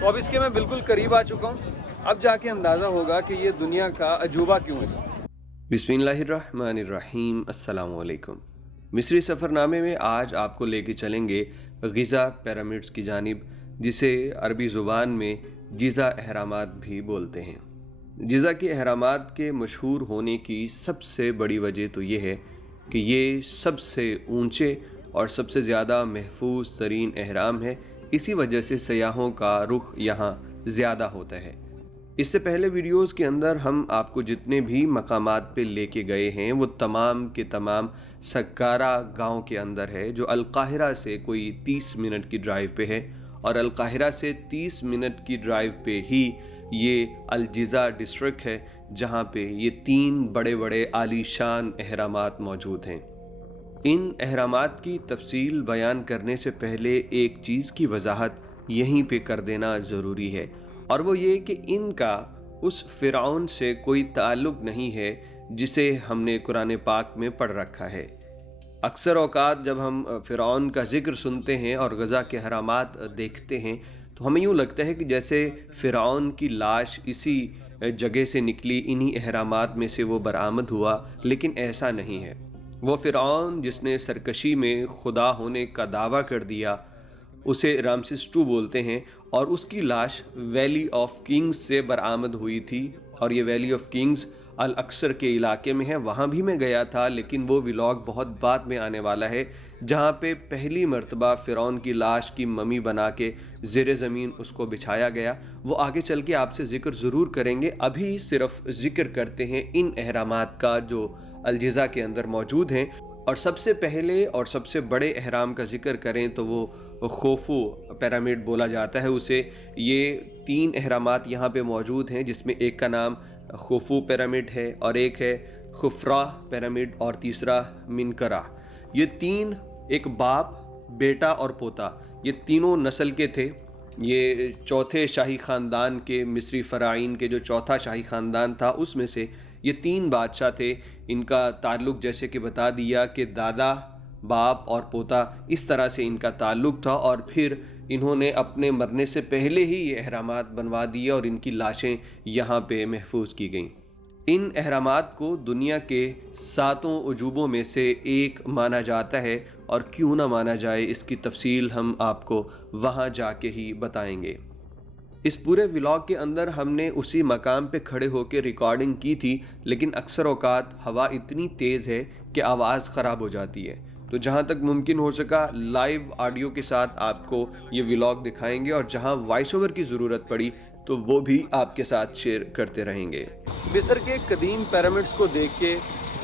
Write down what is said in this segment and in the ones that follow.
तो अब इसके मैं बिल्कुल करीब आ चुका हूँ। अब जाके अंदाज़ा होगा कि ये दुनिया का अजूबा क्यों है। बिस्मिल्लाहिर्रहमानिर्रहीम, अस्सलाम वालेकुम। मिस्री सफ़रनामे में आज आपको लेके चलेंगे गिज़ा पिरामिड्स की जानिब, जिसे अरबी ज़ुबान में जिज़ा अहरामात भी बोलते हैं। जिज़ा के अहरामात के मशहूर होने की सबसे बड़ी वजह तो ये है कि ये सबसे ऊंचे और सबसे ज़्यादा महफूज तरीन अहराम है। इसी वजह से सयाहों का रुख यहाँ ज़्यादा होता है। इससे पहले वीडियोस के अंदर हम आपको जितने भी मकामात पे लेके गए हैं वो तमाम के तमाम सक्कारा गांव के अंदर है, जो अल-काहिरा से कोई 30 मिनट की ड्राइव पे है। और अल-काहिरा से 30 मिनट की ड्राइव पे ही ये अल-जिज़ा डिस्ट्रिक्ट है, जहां पे ये 3 बड़े बड़े आलीशान अहरामात मौजूद हैं। इन अहरामात की तफसील बयान करने से पहले एक चीज़ की वजाहत यहीं पे कर देना ज़रूरी है, और वो ये कि इनका उस फ़िरौन से कोई ताल्लुक़ नहीं है जिसे हमने कुरान पाक में पढ़ रखा है। अक्सर औक़ात जब हम फ़िरौन का ज़िक्र सुनते हैं और गज़ा के अहरामात देखते हैं तो हमें यूँ लगता है कि जैसे फ़िरौन की लाश इसी जगह से निकली, इन्हीं अहरामात में से वो बरामद हुआ, लेकिन ऐसा नहीं है। वो फ़िरौन जिसने सरकशी में खुदा होने का दावा कर दिया, उसे रामसिस II बोलते हैं, और उसकी लाश वैली ऑफ किंग्स से बरामद हुई थी। और ये वैली ऑफ किंग्स अल अक्सर के इलाके में है। वहाँ भी मैं गया था, लेकिन वो व्लॉग बहुत बाद में आने वाला है, जहाँ पे पहली मर्तबा फ़िरौन की लाश की ममी बना के ज़ेरे ज़मीन उसको बिछाया गया। वो आगे चल के आपसे ज़िक्र ज़रूर करेंगे। अभी सिर्फ ज़िक्र करते हैं इन अहरामात का जो अल-जिज़ा के अंदर मौजूद हैं। और सबसे पहले और सबसे बड़े अहराम का ज़िक्र करें तो वो खोफू पिरामिड बोला जाता है उसे। ये 3 अहरामात यहाँ पे मौजूद हैं, जिसमें एक का नाम खोफू पिरामिड है और एक है खुफरा पिरामिड और तीसरा मिनकरा। ये 3 एक बाप, बेटा और पोता, ये तीनों नस्ल के थे। ये चौथे शाही ख़ानदान के, मिस्री फ़राइन के जो चौथा शाही ख़ानदान था उसमें से ये 3 बादशाह थे। इनका ताल्लुक़ जैसे कि बता दिया कि दादा, बाप और पोता, इस तरह से इनका ताल्लुक़ था। और फिर इन्होंने अपने मरने से पहले ही ये अहरामात बनवा दिए और इनकी लाशें यहाँ पे महफूज की गईं। इन अहरामात को दुनिया के 7 अजूबों में से एक माना जाता है, और क्यों ना माना जाए इसकी तफसील हम आपको वहाँ जाके ही बताएंगे। इस पूरे व्लॉग के अंदर हमने उसी मकाम पे खड़े होकर रिकॉर्डिंग की थी, लेकिन अक्सर औक़ात हवा इतनी तेज़ है कि आवाज़ ख़राब हो जाती है। तो जहाँ तक मुमकिन हो सका लाइव ऑडियो के साथ आपको ये व्लॉग दिखाएंगे, और जहाँ वॉइस ओवर की ज़रूरत पड़ी तो वो भी आपके साथ शेयर करते रहेंगे। मिस्र के कदीम पिरामिड्स को देख के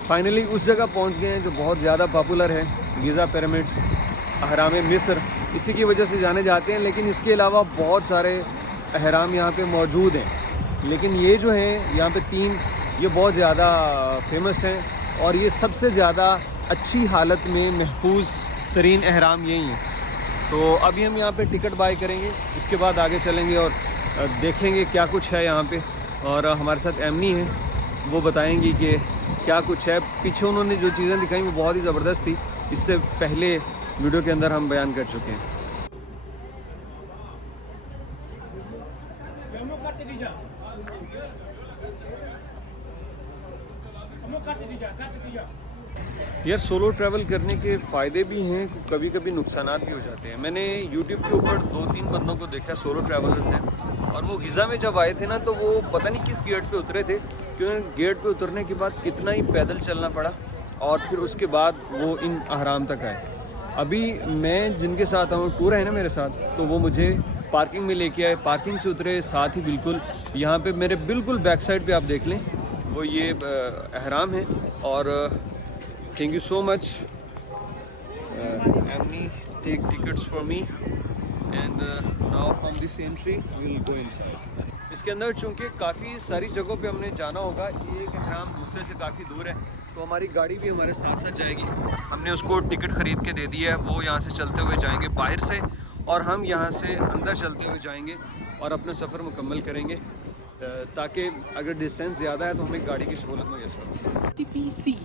फाइनली उस जगह पहुँच गए हैं जो बहुत ज़्यादा पॉपुलर है, गिज़ा पिरामिड्स, अहराम मिस्र, इसी की वजह से जाने जाते हैं। लेकिन इसके अलावा बहुत सारे अहराम यहाँ पे मौजूद हैं, लेकिन ये जो हैं यहाँ पे 3, ये बहुत ज़्यादा फेमस हैं, और ये सबसे ज़्यादा अच्छी हालत में महफूज तरीन अहराम यही हैं। तो अभी हम यहाँ पे टिकट बाय करेंगे, उसके बाद आगे चलेंगे और देखेंगे क्या कुछ है यहाँ पे। और हमारे साथ एमनी है, वो बताएंगी कि क्या कुछ है। पीछे उन्होंने जो चीज़ें दिखाई वो बहुत ही ज़बरदस्त थी, इससे पहले वीडियो के अंदर हम बयान कर चुके हैं। यार सोलो ट्रैवल करने के फ़ायदे भी हैं, कभी कभी नुकसानात भी हो जाते हैं। मैंने यूट्यूब के ऊपर 2-3 बंदों को देखा, सोलो ट्रैवलर थे, और वो गिज़ा में जब आए थे ना, तो वो पता नहीं किस गेट पे उतरे थे, क्योंकि गेट पे उतरने के बाद कितना ही पैदल चलना पड़ा, और फिर उसके बाद वो इन अहराम तक आए। अभी मैं जिनके साथ हूँ, टूर है ना मेरे साथ, तो वो मुझे पार्किंग में लेके आए, पार्किंग से उतरे, साथ ही बिल्कुल यहाँ पे मेरे बिल्कुल बैक साइड पे आप देख लें, वो ये अहराम है। और थैंक यू सो मच एमनी take tickets for me, and now from this entry we will go inside. इसके अंदर चूँकि काफ़ी सारी जगहों पे हमने जाना होगा, ये एक अहराम दूसरे से काफ़ी दूर है, तो हमारी गाड़ी भी हमारे साथ साथ जाएगी। हमने उसको टिकट ख़रीद के दे दी है, वो यहाँ से चलते हुए जाएंगे बाहर से, और हम यहाँ से अंदर चलते हुए जाएंगे और अपना सफ़र मुकम्मल करेंगे, ताकि अगर डिस्टेंस ज़्यादा है तो हमें गाड़ी की सहूलत मैसर हो। TPC.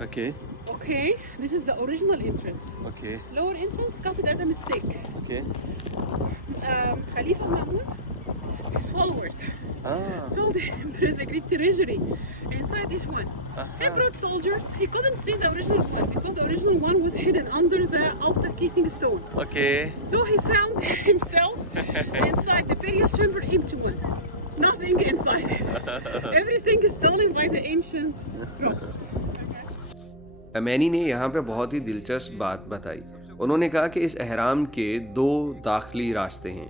Okay. Okay, this is the original entrance. Okay. Lower entrance got it as a mistake. Okay. Khalifa Mahmoud his followers. Ah. Told him there is a great treasury inside this one. He brought soldiers. He couldn't see the original one because the original one was hidden under the outer casing stone. Okay. So he found himself inside the burial chamber, empty one. Nothing inside it. Everything is stolen by the ancient robbers. अमैनी ने यहाँ पे बहुत ही दिलचस्प बात बताई। उन्होंने कहा कि इस अहराम के 2 दाखिली रास्ते हैं।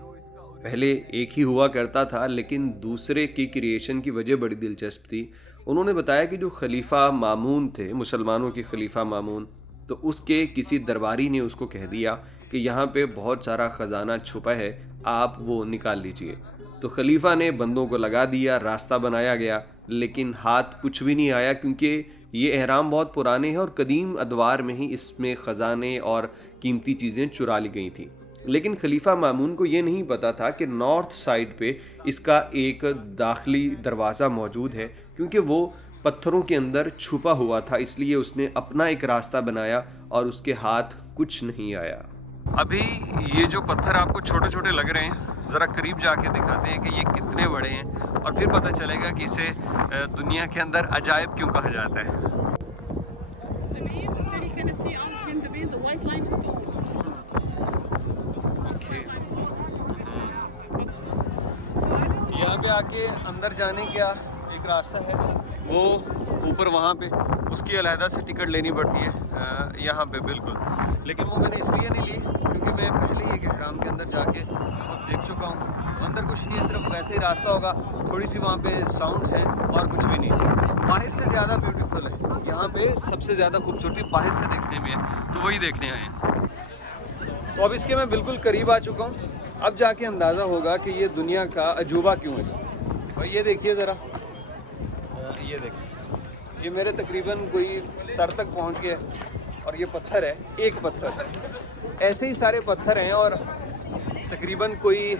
पहले एक ही हुआ करता था, लेकिन दूसरे की क्रिएशन की वजह बड़ी दिलचस्प थी। उन्होंने बताया कि जो खलीफा मामून थे, मुसलमानों के खलीफा मामून, तो उसके किसी दरबारी ने उसको कह दिया कि यहाँ पे बहुत सारा ख़जाना छुपा है, आप वो निकाल लीजिए। तो खलीफा ने बंदों को लगा दिया, रास्ता बनाया गया, लेकिन हाथ कुछ भी नहीं आया, क्योंकि ये अहराम बहुत पुराने हैं और कदीम अदवार में ही इसमें ख़जाने और कीमती चीज़ें चुरा ली गई थी। लेकिन खलीफा मामून को ये नहीं पता था कि नॉर्थ साइड पे इसका एक दाखिली दरवाज़ा मौजूद है, क्योंकि वो पत्थरों के अंदर छुपा हुआ था। इसलिए उसने अपना एक रास्ता बनाया और उसके हाथ कुछ नहीं आया। अभी ये जो पत्थर आपको छोटे छोटे लग रहे हैं, ज़रा करीब जाके दिखाते हैं कि ये कितने बड़े हैं, और फिर पता चलेगा कि इसे दुनिया के अंदर अजायब क्यों कहा जाता है। The base, still you can see on the base the white limestone. Okay. White limestone. यहाँ पे आके अंदर जाने का एक रास्ता है, वो ऊपर वहाँ पे उसकी अलहदा से टिकट लेनी पड़ती है यहाँ पे बिल्कुल। लेकिन वो मैंने इसलिए नहीं ली क्योंकि मैं पहले ही एक एहराम के अंदर जाके वो देख चुका हूँ। तो अंदर कुछ नहीं है, सिर्फ वैसे ही रास्ता होगा, थोड़ी सी वहाँ पे साउंड्स हैं और कुछ भी नहीं। बाहर से ज़्यादा ब्यूटीफुल है, यहाँ पे सबसे ज़्यादा खूबसूरती बाहर से देखने में है, तो वही देखने आए हैं। तो अब इसके मैं बिल्कुल करीब आ चुका हूँ। अब जाके अंदाज़ा होगा कि ये दुनिया का अजूबा क्यों है। भाई ये देखिए ज़रा, ये देखिए, ये मेरे तकरीबन कोई सर तक पहुँच गया और ये पत्थर है, एक पत्थर। ऐसे ही सारे पत्थर हैं और तकरीबन कोई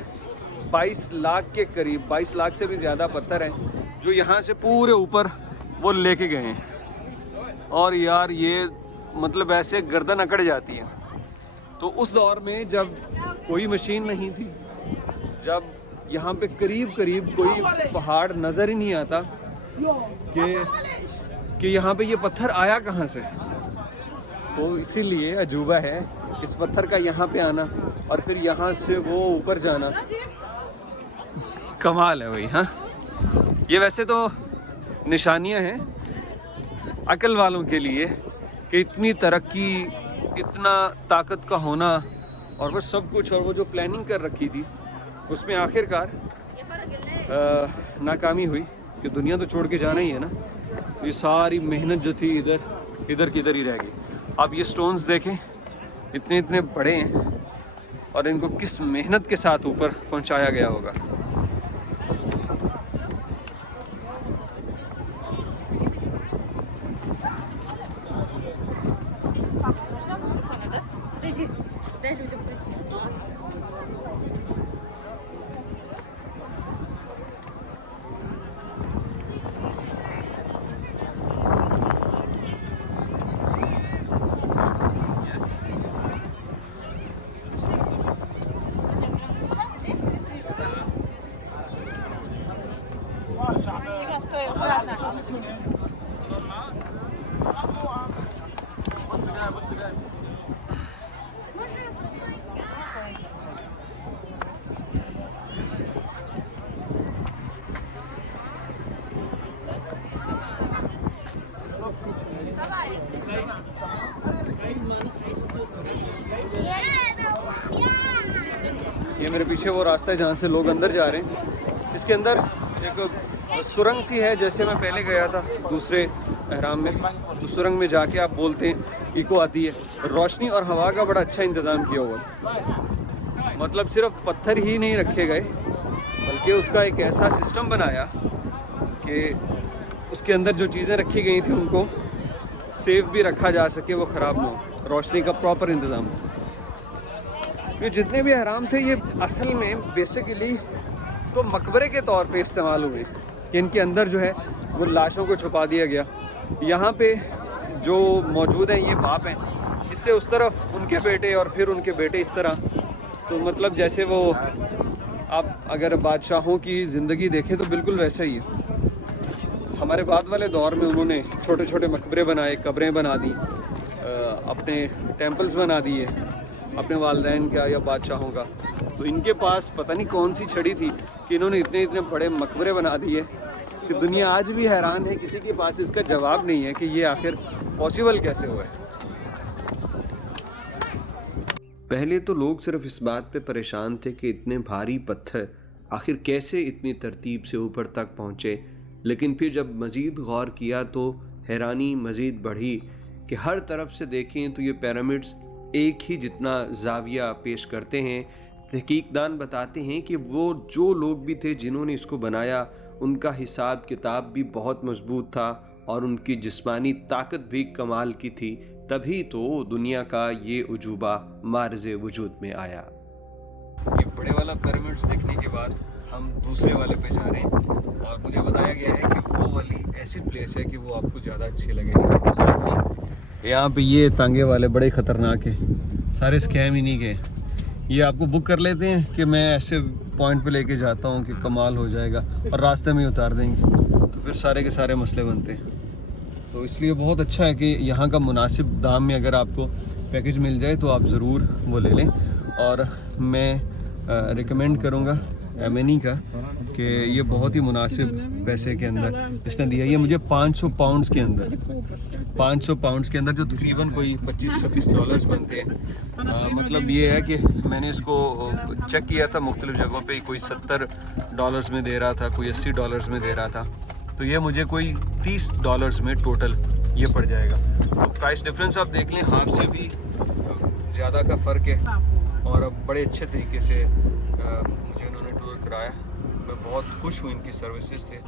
22 लाख के करीब, 22 लाख से भी ज़्यादा पत्थर हैं जो यहाँ से पूरे ऊपर वो लेके गए हैं। और यार ये मतलब ऐसे गर्दन अकड़ जाती है। तो उस दौर में जब कोई मशीन नहीं थी, जब यहाँ पे करीब करीब कोई पहाड़ नज़र ही नहीं आता कि यहाँ पे ये पत्थर आया कहाँ से, तो इसीलिए अजूबा है इस पत्थर का यहाँ पे आना और फिर यहाँ से वो ऊपर जाना। कमाल है भाई। हाँ, ये वैसे तो निशानियाँ हैं अकल वालों के लिए कि इतनी तरक्की, इतना ताकत का होना और वो सब कुछ, और वो जो प्लानिंग कर रखी थी उसमें आखिरकार नाकामी हुई कि दुनिया तो छोड़ के जाना ही है ना। तो ये सारी मेहनत जो थी इधर की इधर ही रह गई। आप ये स्टोन्स देखें, इतने इतने बड़े हैं और इनको किस मेहनत के साथ ऊपर पहुंचाया गया होगा। ये मेरे पीछे वो रास्ता है जहाँ से लोग अंदर जा रहे हैं। इसके अंदर एक सुरंग सी है, जैसे मैं पहले गया था दूसरे अहराम में, तो सुरंग में जाके आप बोलते हैं इको आती है। रोशनी और हवा का बड़ा अच्छा इंतज़ाम किया हुआ, मतलब सिर्फ पत्थर ही नहीं रखे गए बल्कि उसका एक ऐसा सिस्टम बनाया कि उसके अंदर जो चीज़ें रखी गई थी उनको सेफ भी रखा जा सके, वो ख़राब ना हो। रोशनी का प्रॉपर इंतज़ाम था। ये जितने भी अहराम थे ये असल में बेसिकली तो मकबरे के तौर पे इस्तेमाल हुए कि इनके अंदर जो है वो लाशों को छुपा दिया गया। यहाँ पे जो मौजूद हैं ये बाप हैं, इससे उस तरफ उनके बेटे और फिर उनके बेटे, इस तरह। तो मतलब जैसे वो आप अगर बादशाहों की ज़िंदगी देखें तो बिल्कुल वैसा ही है। हमारे बाद वाले दौर में उन्होंने छोटे छोटे मकबरे बनाए, कब्रें बना दी, अपने टेम्पल्स बना दिए अपने वालिदैन का या बादशाहों का। तो इनके पास पता नहीं कौन सी छड़ी थी कि इन्होंने इतने इतने बड़े मकबरे बना दिए कि दुनिया आज भी हैरान है, किसी के पास इसका जवाब नहीं है कि ये आखिर पॉसिबल कैसे हुआ है। पहले तो लोग सिर्फ इस बात पे परेशान थे कि इतने भारी पत्थर आखिर कैसे इतनी तरतीब से ऊपर तक पहुँचे, लेकिन फिर जब मज़ीद गौर किया तो हैरानी मज़ीद बढ़ी कि हर तरफ से देखें तो ये पिरामिड्स एक ही जितना जाविया पेश करते हैं। तहकीकदान बताते हैं कि वो जो लोग भी थे जिन्होंने इसको बनाया, उनका हिसाब किताब भी बहुत मजबूत था और उनकी जिस्मानी ताकत भी कमाल की थी, तभी तो दुनिया का ये उजूबा मार्ज़े वजूद में आया। ये बड़े वाला पिरामिड्स देखने के बाद हम दूसरे वाले पे जा रहे हैं और मुझे बताया गया है कि वो वाली ऐसी प्लेस है कि वो आपको ज़्यादा अच्छी लगेगी। यहाँ पे ये तांगे वाले बड़े ख़तरनाक हैं, सारे स्कैम ही नहीं गए। ये आपको बुक कर लेते हैं कि मैं ऐसे पॉइंट पे लेके जाता हूँ कि कमाल हो जाएगा और रास्ते में ही उतार देंगे, तो फिर सारे के सारे मसले बनते हैं। तो इसलिए बहुत अच्छा है कि यहाँ का मुनासिब दाम में अगर आपको पैकेज मिल जाए तो आप ज़रूर वो ले लें। और मैं रिकमेंड करूँगा एमएनई का कि ये बहुत ही मुनासिब पैसे के अंदर इसने दिया। ये मुझे 500 पाउंड्स के अंदर, 500 पाउंड्स के अंदर जो तकरीबन कोई $25-26 बनते हैं। मतलब ये है कि मैंने इसको चेक किया था मुख्तलिफ जगहों पे, कोई $70 में दे रहा था, कोई $80 में दे रहा था, तो ये मुझे कोई $30 में टोटल ये पड़ जाएगा। तो प्राइस डिफरेंस आप देख लें, हाफ से भी ज़्यादा का फ़र्क है और बड़े अच्छे तरीके से मुझे उन्होंने टूर कराया। मैं बहुत खुश हूँ इनकी सर्विसेज से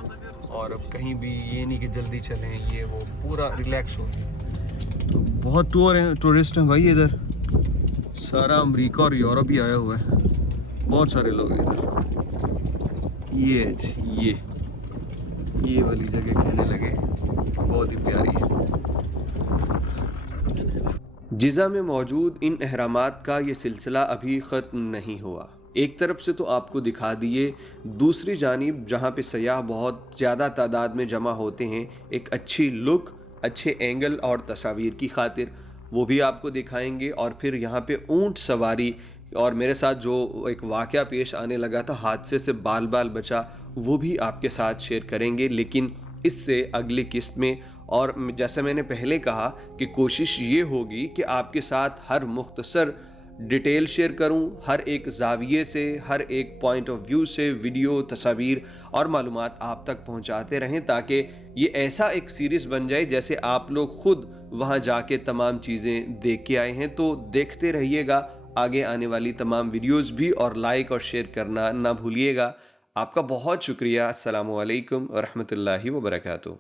और अब कहीं भी ये नहीं कि जल्दी चलें, ये वो पूरा रिलैक्स हो। तो बहुत टूरिस्ट हैं भाई इधर, सारा अमेरिका और यूरोप ही आया हुआ है, बहुत सारे लोग हैं इधर। ये वाली जगह कहने लगे, बहुत ही प्यारी है। जिज़ा में मौजूद इन अहरामात का ये सिलसिला अभी ख़त्म नहीं हुआ। एक तरफ से तो आपको दिखा दिए, दूसरी जानिब जहाँ पे सयाह बहुत ज़्यादा तादाद में जमा होते हैं, एक अच्छी लुक, अच्छे एंगल और तस्वीर की खातिर वो भी आपको दिखाएंगे। और फिर यहाँ पे ऊंट सवारी, और मेरे साथ जो एक वाक़या पेश आने लगा था, हादसे से बाल बाल बचा, वो भी आपके साथ शेयर करेंगे, लेकिन इससे अगली किस्त में। और जैसे मैंने पहले कहा कि कोशिश ये होगी कि आपके साथ हर मुख्तसर डिटेल शेयर करूं, हर एक जाविये से, हर एक पॉइंट ऑफ व्यू से वीडियो, तस्वीर और मालूमात आप तक पहुंचाते रहें, ताकि ये ऐसा एक सीरीज़ बन जाए जैसे आप लोग खुद वहां जाके तमाम चीज़ें देख के आए हैं। तो देखते रहिएगा आगे आने वाली तमाम वीडियोज़ भी, और लाइक और शेयर करना ना भूलिएगा। आपका बहुत शुक्रिया। अस्सलामु अलैकुम व रहमतुल्लाहि व बरकातुहू।